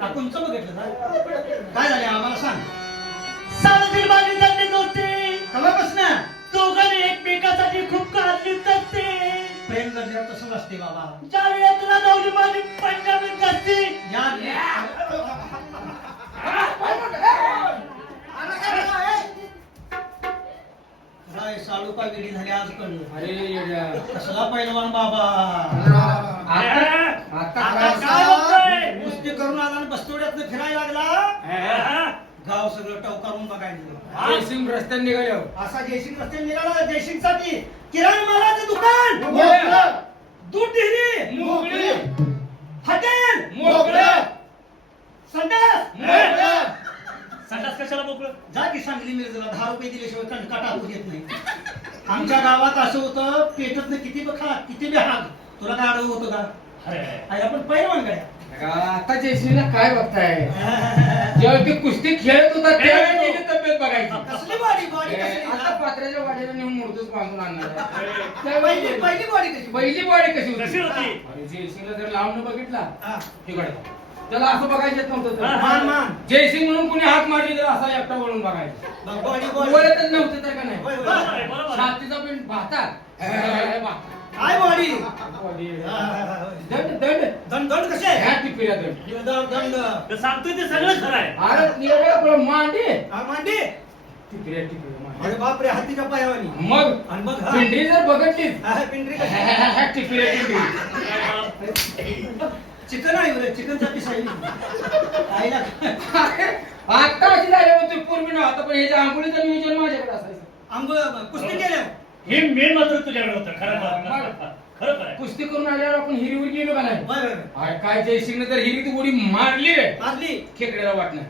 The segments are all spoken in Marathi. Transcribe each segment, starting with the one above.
आपण बघितलं ना काय झाले आम्हाला सांग. सावजी माझी चालली होती कवापासून दोघांनी एकमेकासाठी खूप काळजी करते. प्रेम करण्यावर तसंच असते बाबा. ज्या वेळेला तुला जाऊन माझी पंजाबी करते काय साडू का गेली झाली आज कळलं. अरे कसला पैलवान बाबा. आता काय होतंय? कुस्ती करून आला आणि बस्तोड्यातनं फिरायला लागला. गाव सगळं टवकारून बघायला. जयसिंग रस्त्याने निघाले असा जयसिंग रस्त्याने निघाला. जयसिंग साठी किराणा मालाचं दुकान, दूध डेअरी, मोकळे, हॉटेल, मोकळं, संडास. संडास कशाला मोकळं? जा की सांगली मिरजेला 10 रुपये दिल्याशिवाय कणका टाकू येत नाही. आमच्या गावात असं होतं पेटत किती बखा किती बी हाग तुला काय अडवं होतं का? अरे आपण पैलवान गड्या. आता जयसिंगला काय बघताय? जेव्हा ते कुस्ती खेळत होता त्यावेळी त्याची तब्येत बघायची. कसली बॉडी बॉडी कसली आता पात्र्याच्या वाडीला नेऊन मूर्तच बांधून आणणार आहे. पहिली पहिली बॉडी कशी पहिली बॉडी कशी कशी होती? अरे जयसिंगला जर लावून बघितला हा. तिकडे त्याला असं बघायचं येत नव्हतं मान मान जयसिंग म्हणून कोणी हात मारली तर असा एकटा वळून बघायचं. बॉडी बॉडी वळतच नव्हतं तर का नाही होय, होय. बरोबर. छातीचा पिंड भातात काय बॉडी दंड दंड दंड दंड कसे ह्या टिपिऱ्या दंड दंड दंड तर सांगतोय ते सगळं खरं आहे. अरे निरळ मांडी हा, मांडी. टिपिऱ्या टिपिऱ्या मांडी. अरे बापरे हातीच्या पायावानी. मग आणि मग हा. पिंडी जर बघितली हा, पिंडरी कशी टिपिऱ्या टिपिरी चिकन आहे बरं चिकनचा पीस आहे. आईला आता अशी झाली होती पूर्वी ना आता पण ह्याच्या आंघोळीचं नियोजन माझ्याकडे असायचं. आंघोळ कुस्ती केल्या. हे मेन मात्र तुझ्याकडे होतं. खरं खरं आहे. कुस्ती करून आल्यावर आपण हिरीवर गेलो का नाही? होय होय होय. अरे काय जयसिंगने तर हिरीत उडी मारली रे. मारली. खेकड्याला वाट नाही,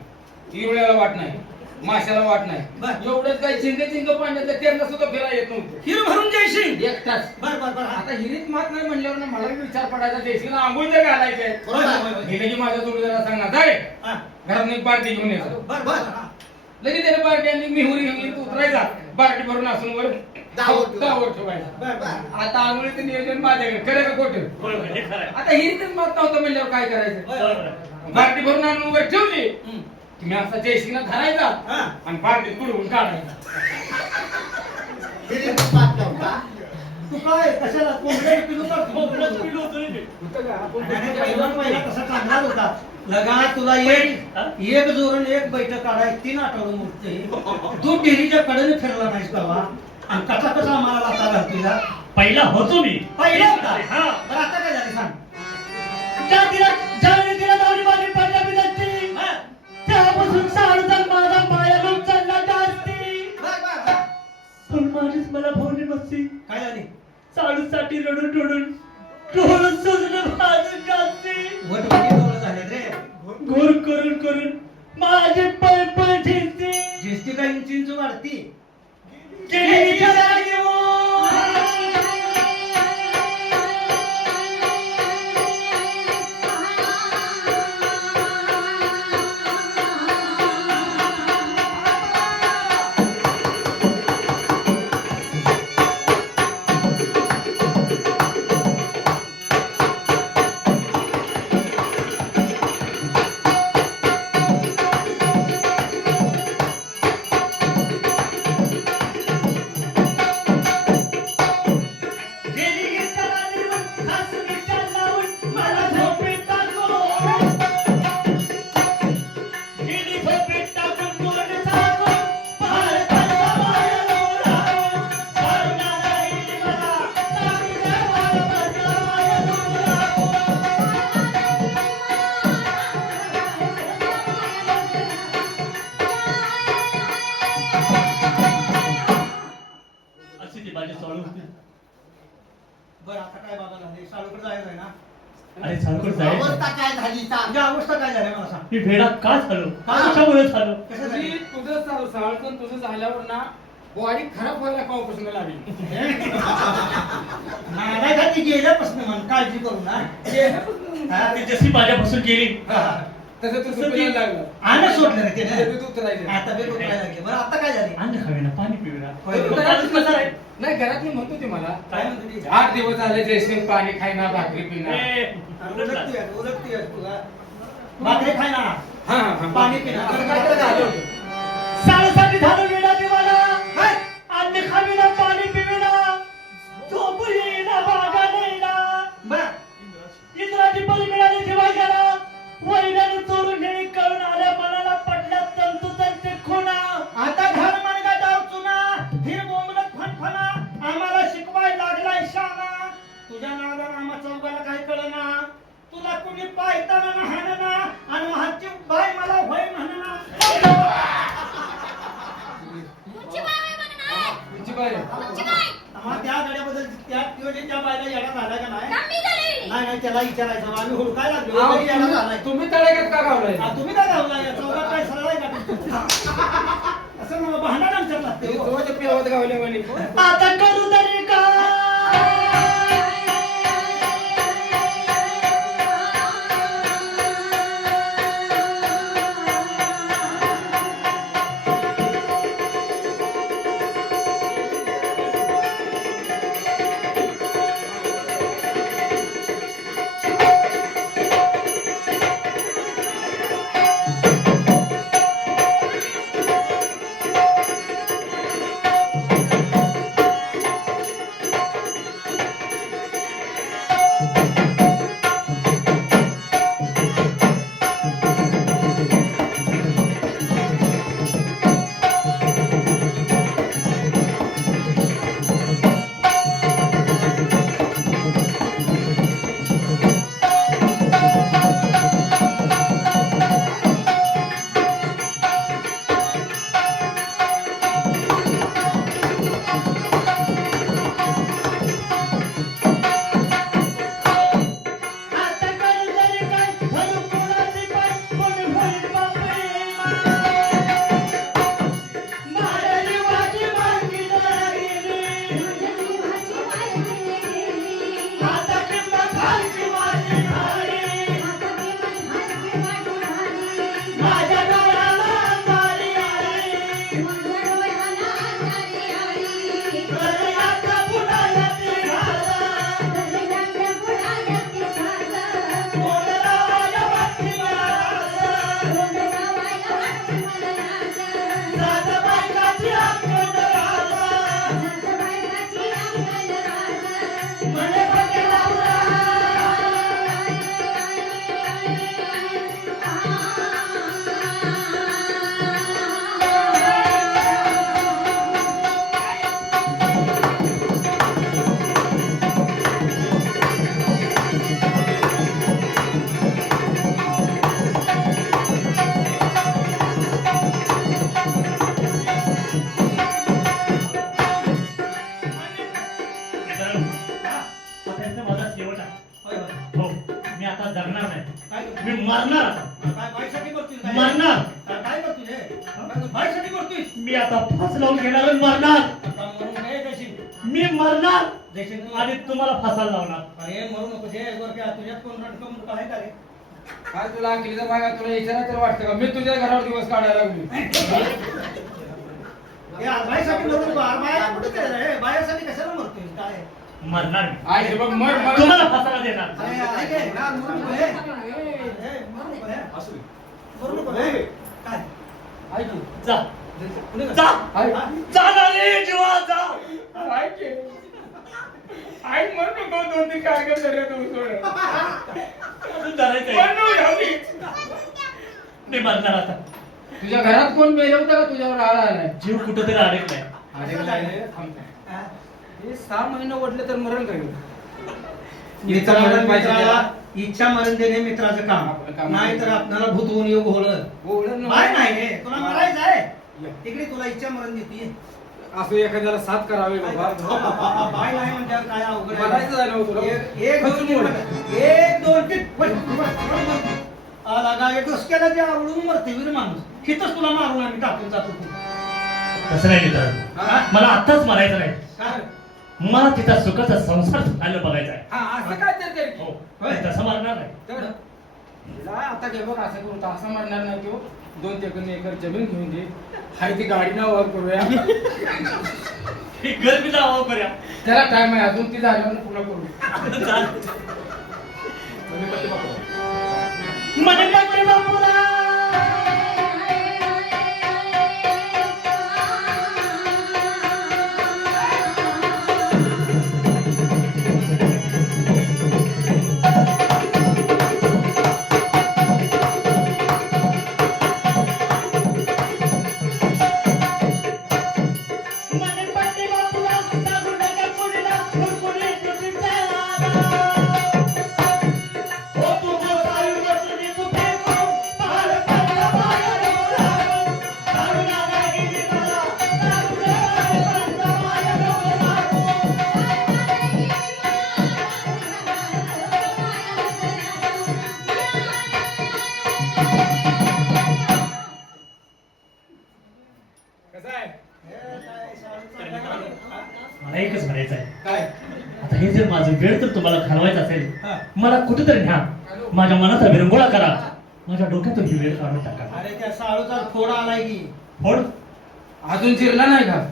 हिरवळ्याला वाट नाही, माशाला वाट नाही. बर. एवढंच काय चिंग पाण्यातल्या तेरला सुद्धा फिरायला येत नव्हतं. हिरो भरून जयसिंग. एकटाच. बर बर बर हा. आता हिरीत मात नाही म्हणल्यावर ना मला बी विचार पडायचा जयसिंगला आंघोळ तर घालायचंय. होय, होय, होय. गेलं की माझ्या जोडीदाराला सांगणार जाय हा. घरात एक बारडी घेऊन येतो. बर बर हा. लगेच त्याने बारडी आणि मिहुरी घेऊन उतरायचा बारडी भरून असून वर दावर ठेवायचा. बर बर आता आंघोळीचं नियोजन माझ्याकडे खरं का खोटं? होय, होय, हे खरं आहे. आता हिरीतच मात नव्हतं म्हणल्यावर काय करायचं? बरोबर आहे. बारडी भरून आणून वर ठेवली हम्म. तुम्ही असा जयसिंगला धरायचा हा. आणि बारडीत बुडवून काढायचा. तू काय कशाला कोंबड्या पिलू मोकळंच पिलं होतं रे ते. पहिला कसा काढणार होता लगा तुला एक जोरण एक बैठक काढाय 3 आठवडे मुक्ते तू डेअरीच्या कडेने फिरला नाहीस बाबा आणि कसा कसा आम्हाला लाता घालतोय. पहिला होतो मी. पहिला होता. हा. बरं आता काय झालं सांग. ज्यावेळी तिला जाऊन माझी पंजाबी लागते हा. तेव्हापासून साडूचा माझा पाया लोक चालला जास्ती. बर बर हा. पण माझीच मला भावनी बसती. काय झाली साडूसाठी रडून रडून डोळं सुजलं माझं जास्ती. वटवटी डोळं झाले रे. घोर करून करून माझे पळ पळ झिजते. झिजती काय इंच वाढती. गेली जागेवर. बरं आता काय बाबा झाले शाळेकडे जायचं आहे ना. अरे चालून जायचं. अवस्था काय झाली सांग. तुझ्या अवस्था काय झाली मला सांग. मी भेडा का झालो? कशामुळे झालो? कशासाठी? तुझं सळकन तुझं झाल्यावर ना बॉडी खराब व्हायला पाऊपासून लागली. नाही घाती गेल्यापासून म्हण काळजी करू ना. हा, ती जशी माझ्यापासून गेली तसं तुझं पिलायला लागलं. आलं सोडलं रे त्याने. तब्येत उतरायची. आता बेल उतरायला लागली. बरं आता काय झाली. अन्न खावे पाणी पिवे ना. होय. तू नाही घरातली म्हणतो ती मला काय म्हणते ती? 8 दिवस झाले जयसिंग पाणी खाईना भाकरी पिना. उलटती आहे तुला. भाकरी खायना पाणी पिणार असं काय तरी झालं होतं. साडेसाठी झालं वेडा दिवाला काय? अन्य खावीना पाणी पिविना झोप येईना बागा नेईना बरं. इंद्राची पद मिळाली जेव्हा गेला वैराने चोरून नेली कळून आल्या मनाला पडल्या तंतू त्यांचे खुणा आता घर मनगा डाव चुना फिर बोंबलत फणफणा आम्हाला शिकवाय लागलाय शाना तुझ्या नादानं आम्हा चौघाला काय कळना तुला कुणी पायताना ना हाणना आणि हातची बाय मला होय म्हणना तुमची बाई आम्हा त्या गड्याबद्दल त्या बायला येडा झाला का नाही नाही त्याला विचारायचं आम्ही हुडकाय लागलो अहो, तरी येडा झालाय तुम्ही तळ्यात का गावलाय तुम्ही काय गावला या चौघात काय सरळ आहे का असं मग भांडण आमच्यात लागते हो. गावले म्हणे आता करू तरी मी मरणार आता. काय बाईसाठी करतोय काय? मरणार. काय करतोय हे? बाईसाठी करतोय मी आता फास लावून घेणार आणि मरणार. आता मरू नये देशील मी मरणार देशील तू आणि तुम्हाला फासाला लावणार. अरे मरू नको हे गोरक्या तुझ्यात कोण रडकं मुडकं आहे का रे काय तुला अंकलीचा भागा तुला इशारा तर वाटतं का मी तुझ्या घरावर दिवस काढायला लागली हे बाईसाठी मरू नको बाया कुठे केलं रे बायासाठी कशाला मरतोय काय मरणार मी. आई बघ मग तुम्हाला फासाला देणार. अरे ऐक हे, ना, मरू नको हे. हे, मरू नको हे. मरू नको हे. काय ऐक जा कुणी जा आई जा ना रे जीवा जा. ऐक आई म्हणू नको दोन तीन काय करत तू सोड अजून धरायचं आहे. म्हणू यावी मी मरणार आता. तुझ्या घरात कोण मेलं होतं का तुझ्यावर आळा आलाय जीव कुठेतरी अडकलाय. हे 6 महिने ओढले तर मरण काय मित्राला इच्छा मरण देणे मित्राचं आपलं काम काम. नाही तर आपल्याला भूत होऊन योग होलं बाय नाही रे तुला मरायचं आहे तिकडे तुला इच्छा मरण देते असं एखाद्याला साथ करावे बाबा बाय नाही म्हणल्यावर काय अवघड आहे? मरायचं झालं हो तुला. एक दोन तीन म्हणा. एक दोन तीन लागा एक डोसक्याला जे आवडून मरते वीर माणूस हिथंच तुला मारून आम्ही टाकून जातो तू. तसं नाही मित्रांनो. हा? मला आताच मरायचं नाही. काय? मला तिचा सुखाचा संसार झालं बघायचा आहे. हा असं काय तर कर की. हो मी तसं मारणार नाही. तर जा आता घे बघ असं करून असं म्हणणार नाही तो 2-3 एकर जमीन घेऊन दे हाय ती गाडी नावावर करूया हे गर्दीचा अभाव करूया. त्याला टाइम आहे अजून ती झाल्यावर पुन्हा करू चाल. मनपट्टी बापूला मनपट्टी बापूला सांगू नका कुणीला, कुणी तुझीचा ओ तू गोसावी बसली तू फेकून, पार पडला बाहेर लागून. करुणाला गेली मला, लागलं पडलं बाहेर लागून. कसं आहे मला एकच म्हणायचं आहे, काय आता हे जर माझं वेळ तर तुम्हाला घालवायचं असेल, हा. मला कुठेतरी न्या, माझ्या मनाचा विरंगुळा करा, माझ्या डोक्यातून ही वेळ काढून टाका. अरे त्या साळूचा फोड आलाय की फोड अजून चिरला नाही का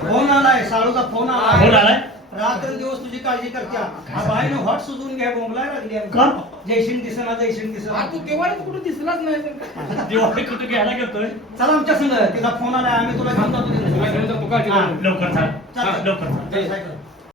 फोन आलाय, साळूचा फोन फोन आलाय. आलाय रात्र दिवस तुझी काळजी करत्या. हा बाईनं हॉट सुजून घ्या, बोंबलाय लागली आहे. का? जयसिंग दिसेना, जयसिंग दिसेना. तू तेव्हा कुठे दिसलाच नाही तर. दिवाळी कुठे घ्यायला गेलतोय? चला आमच्या संग, तिचा फोन आलाय, आम्ही तुला घेऊन जातो तिथे. तुला घेऊन जातो का? हा. लवकर चाल, चाल. लवकर चाल. जय साईबाबा.